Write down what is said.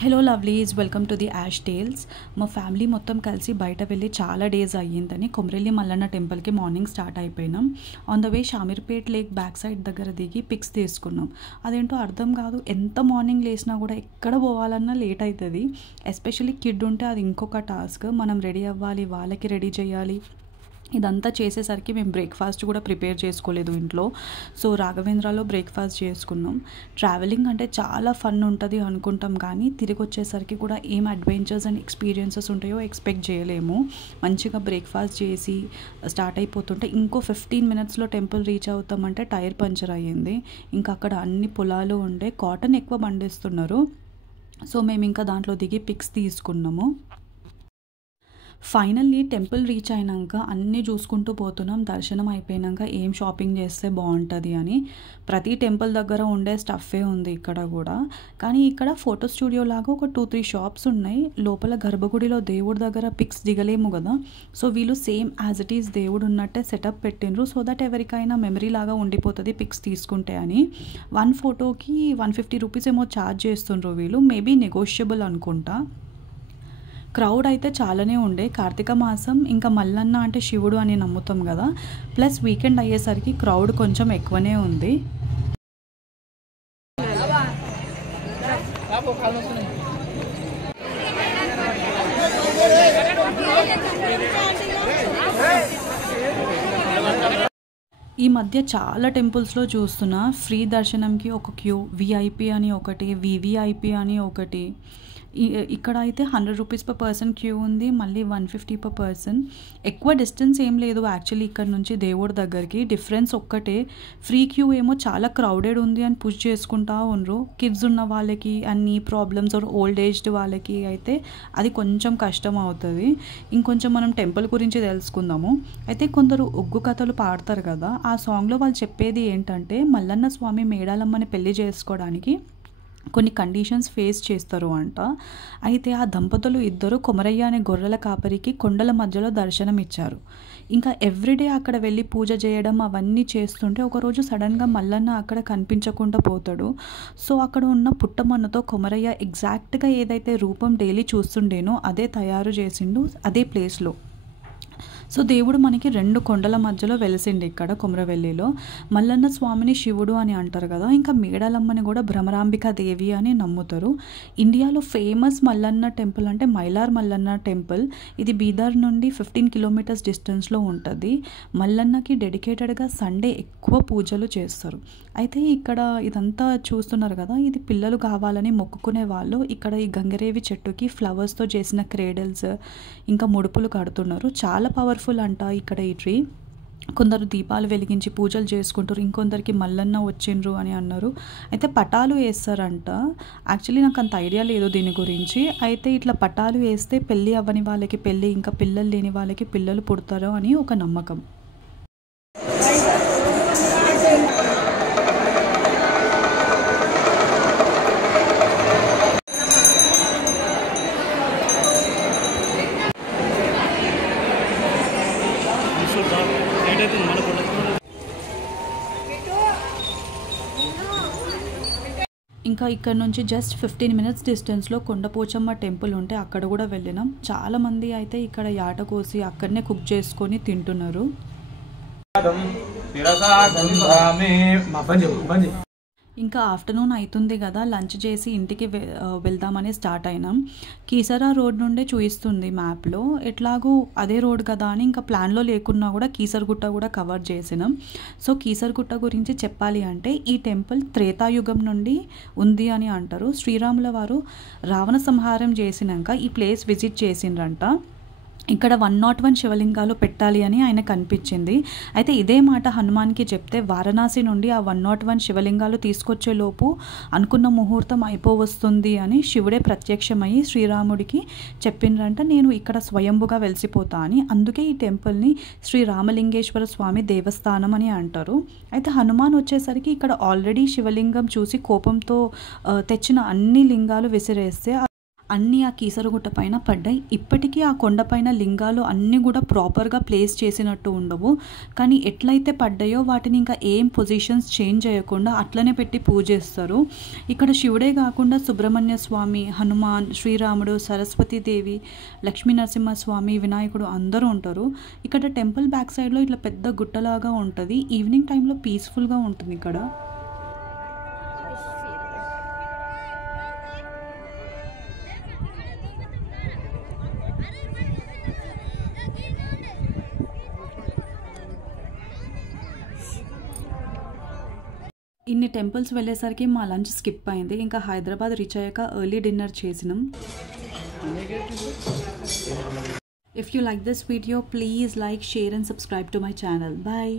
Hello lovelies, welcome to the Ash Tales. మా family మొత్తం కలిసి బయట వెళ్ళి చాలా డేస్ అయ్యిందని కొమరెల్లి మల్లన్న టెంపుల్కి మార్నింగ్ స్టార్ట్ అయిపోయినాం. On the way Shamirpet lake back side దగ్గర దిగి పిక్స్ తీసుకున్నాం. అదేంటో అర్థం కాదు, ఎంత మార్నింగ్ లేసినా కూడా ఎక్కడ పోవాలన్నా లేట్ అవుతుంది. ఎస్పెషల్లీ కిడ్ ఉంటే అది ఇంకొక టాస్క్. మనం రెడీ అవ్వాలి, వాళ్ళకి రెడీ చేయాలి. ఇదంతా చేసేసరికి మేము బ్రేక్ఫాస్ట్ కూడా ప్రిపేర్ చేసుకోలేదు ఇంట్లో. సో రాఘవేంద్రలో బ్రేక్ఫాస్ట్ చేసుకున్నాం. ట్రావెలింగ్ అంటే చాలా ఫన్ ఉంటుంది అనుకుంటాం, కానీ తిరిగి వచ్చేసరికి కూడా ఏం అడ్వెంచర్స్ అండ్ ఎక్స్పీరియన్సెస్ ఉంటాయో ఎక్స్పెక్ట్ చేయలేము. మంచిగా బ్రేక్ఫాస్ట్ చేసి స్టార్ట్ అయిపోతుంటే ఇంకో 15 minutesలో టెంపుల్ రీచ్ అవుతామంటే టైర్ పంచర్ అయ్యింది. ఇంకా అక్కడ అన్ని పొలాలు ఉండే, కాటన్ ఎక్కువ పండిస్తున్నారు. సో మేము ఇంకా దాంట్లో దిగి పిక్స్ తీసుకున్నాము. ఫైనల్లీ టెంపుల్ రీచ్ అయినాక అన్నీ చూసుకుంటూ పోతున్నాం. దర్శనం అయిపోయాక ఏం షాపింగ్ చేస్తే బాగుంటుంది అని. ప్రతి టెంపుల్ దగ్గర ఉండే స్టఫే ఉంది ఇక్కడ కూడా. కానీ ఇక్కడ ఫోటో స్టూడియో లాగా ఒక 2-3 షాప్స్ ఉన్నాయి. లోపల గర్భగుడిలో దేవుడి దగ్గర పిక్స్ దిగలేము కదా, సో వీళ్ళు సేమ్ యాజ్ ఇట్ ఈస్ దేవుడు ఉన్నట్టే సెటప్ పెట్టిండ్రు. సో దట్ ఎవరికైనా మెమరీ లాగా ఉండిపోతుంది పిక్స్ తీసుకుంటే అని. 1 ఫోటోకి 150 రూపీస్ ఏమో ఛార్జ్ చేస్తుండ్రు వీళ్ళు. మేబీ నెగోషియబుల్ అనుకుంటా. క్రౌడ్ అయితే చాలానే ఉండే. కార్తీక మాసం ఇంకా మల్లన్న అంటే శివుడు అని నమ్ముతాం కదా, ప్లస్ వీకెండ్ అయ్యేసరికి క్రౌడ్ కొంచెం ఎక్కువనే ఉంది. ఈ మధ్య చాలా టెంపుల్స్లో చూస్తున్నా ఫ్రీ దర్శనంకి ఒక క్యూ, విఐపి అని ఒకటి, వివిఐపి అని ఒకటి. ఇక్కడ అయితే 100 రూపీస్ పర్ పర్సన్ క్యూ ఉంది, మళ్ళీ 150 పర్ పర్సన్. ఎక్కువ డిస్టెన్స్ ఏం లేదు యాక్చువల్లీ ఇక్కడ నుంచి దేవుడి దగ్గరికి. డిఫరెన్స్ ఒక్కటే, ఫ్రీ క్యూ ఏమో చాలా క్రౌడెడ్ ఉంది అని పుష్ చేసుకుంటా ఉన్నారు. కిడ్స్ ఉన్న వాళ్ళకి అన్ని ప్రాబ్లమ్స్ ఆర్ ఓల్డ్ ఏజ్డ్ వాళ్ళకి అయితే అది కొంచెం కష్టం అవుతుంది. ఇంకొంచెం మనం టెంపుల్ గురించి తెలుసుకుందాము. అయితే కొందరు ఒగ్గు కథలు పాడతారు కదా, ఆ సాంగ్లో వాళ్ళు చెప్పేది ఏంటంటే మల్లన్న స్వామి మేడాలమ్మని పెళ్లి చేసుకోవడానికి కొన్ని కండిషన్స్ ఫేస్ చేస్తారు అంట. అయితే ఆ దంపతులు ఇద్దరు కొమరయ్య అనే గొర్రెల కాపరికి కొండల మధ్యలో దర్శనం ఇచ్చారు. ఇంకా ఎవ్రీడే అక్కడ వెళ్ళి పూజ చేయడం అవన్నీ చేస్తుంటే ఒకరోజు సడన్గా మల్లన్న అక్కడ కనిపించకుండా పోతాడు. సో అక్కడ ఉన్న పుట్టమన్నుతో కొమరయ్య ఎగ్జాక్ట్గా ఏదైతే రూపం డైలీ చూస్తుండేనో అదే తయారు చేసిండు అదే ప్లేస్లో. సో దేవుడు మనకి 2 కొండల మధ్యలో వెలిసిండు ఇక్కడ కొమరవెల్లిలో. మల్లన్న స్వామిని శివుడు అని అంటారు కదా, ఇంకా మేడాలమ్మని కూడా భ్రమరాంబికా దేవి అని నమ్ముతారు. ఇండియాలో ఫేమస్ మల్లన్న టెంపుల్ అంటే మైలార్ మల్లన్న టెంపుల్. ఇది బీదర్ నుండి 15 kilometers డిస్టెన్స్లో ఉంటుంది. మల్లన్నకి డెడికేటెడ్గా సండే ఎక్కువ పూజలు చేస్తారు. అయితే ఇక్కడ ఇదంతా చూస్తున్నారు కదా, ఇది పిల్లలు కావాలని మొక్కుకునే వాళ్ళు ఇక్కడ ఈ గంగరేవి చెట్టుకి ఫ్లవర్స్తో చేసిన క్రేడల్స్ ఇంకా ముడుపులు కడుతున్నారు. చాలా పవర్ఫుల్ అంట ఇక్కడ ఈ ట్రీ. కొందరు దీపాలు వెలిగించి పూజలు చేసుకుంటారు, ఇంకొందరికి మల్లన్న వచ్చిండ్రు అని అన్నారు. అయితే పటాలు వేస్తారంట. యాక్చువల్లీ నాకు అంత ఐడియా లేదు దీని గురించి. అయితే ఇట్లా పటాలు వేస్తే పెళ్ళి అవ్వని వాళ్ళకి పెళ్ళి, ఇంకా పిల్లలు లేని వాళ్ళకి పిల్లలు పుడతారు అని ఒక నమ్మకం. ఇంకా ఇక్కడ నుంచి జస్ట్ 15 minutes డిస్టెన్స్లో కొండపోచమ్మ టెంపుల్ ఉంటే అక్కడ కూడా వెళ్ళినాం. చాలామంది అయితే ఇక్కడ యాట కోసి అక్కడనే కుక్ చేసుకొని తింటున్నారు. ఇంకా ఆఫ్టర్నూన్ అవుతుంది కదా, లంచ్ చేసి ఇంటికి వెళ్దామని స్టార్ట్ అయినాం. కీసరా రోడ్ నుండే చూపిస్తుంది మ్యాప్లో. ఎట్లాగూ అదే రోడ్ కదా అని ఇంకా ప్లాన్లో లేకున్నా కూడా కీసరగుట్ట కూడా కవర్ చేసినాం. సో కీసరగుట్ట గురించి చెప్పాలి అంటే ఈ టెంపుల్ త్రేతాయుగం నుండి ఉంది అని అంటారు. శ్రీరాముల వారు రావణ సంహారం చేసినాక ఈ ప్లేస్ విజిట్ చేసిండ్రంట. ఇక్కడ 101 శివలింగాలు పెట్టాలి అని ఆయనకు అనిపించింది. అయితే ఇదే మాట హనుమాన్కి చెప్తే వారణాసి నుండి ఆ 101 శివలింగాలు తీసుకొచ్చేలోపు అనుకున్న ముహూర్తం అయిపోవస్తుంది అని శివుడే ప్రత్యక్షమయ్యి శ్రీరాముడికి చెప్పిండ్రంట, నేను ఇక్కడ స్వయంభుగా వెలిసిపోతా అని. అందుకే ఈ టెంపుల్ని శ్రీ రామలింగేశ్వర స్వామి దేవస్థానం అని అంటారు. అయితే హనుమాన్ వచ్చేసరికి ఇక్కడ ఆల్రెడీ శివలింగం చూసి కోపంతో తెచ్చిన అన్ని లింగాలు విసిరేస్తే అన్నీ ఆ కీసరగుట్ట పైన పడ్డాయి. ఇప్పటికీ ఆ కొండపైన లింగాలు అన్నీ కూడా ప్రాపర్గా ప్లేస్ చేసినట్టు ఉండవు, కానీ ఎట్లయితే పడ్డాయో వాటిని ఇంకా ఏం పొజిషన్స్ చేంజ్ చేయకుండా అట్లనే పెట్టి పూజిస్తారు. ఇక్కడ శివుడే కాకుండా సుబ్రహ్మణ్య స్వామి, హనుమాన్, శ్రీరాముడు, సరస్వతీదేవి, లక్ష్మీ నరసింహస్వామి, వినాయకుడు అందరూ ఉంటారు. ఇక్కడ టెంపుల్ బ్యాక్ సైడ్లో ఇట్లా పెద్ద గుట్టలాగా ఉంటుంది. ఈవినింగ్ టైంలో పీస్ఫుల్గా ఉంటుంది ఇక్కడ. ఇన్ని టెంపుల్స్ వెళ్ళేసరికి మా లంచ్ స్కిప్ అయింది. ఇంకా హైదరాబాద్ రీచ్ అయ్యాక ఎర్లీ డిన్నర్ చేసినాం. If you like this video, please like, share and subscribe to my channel. Bye.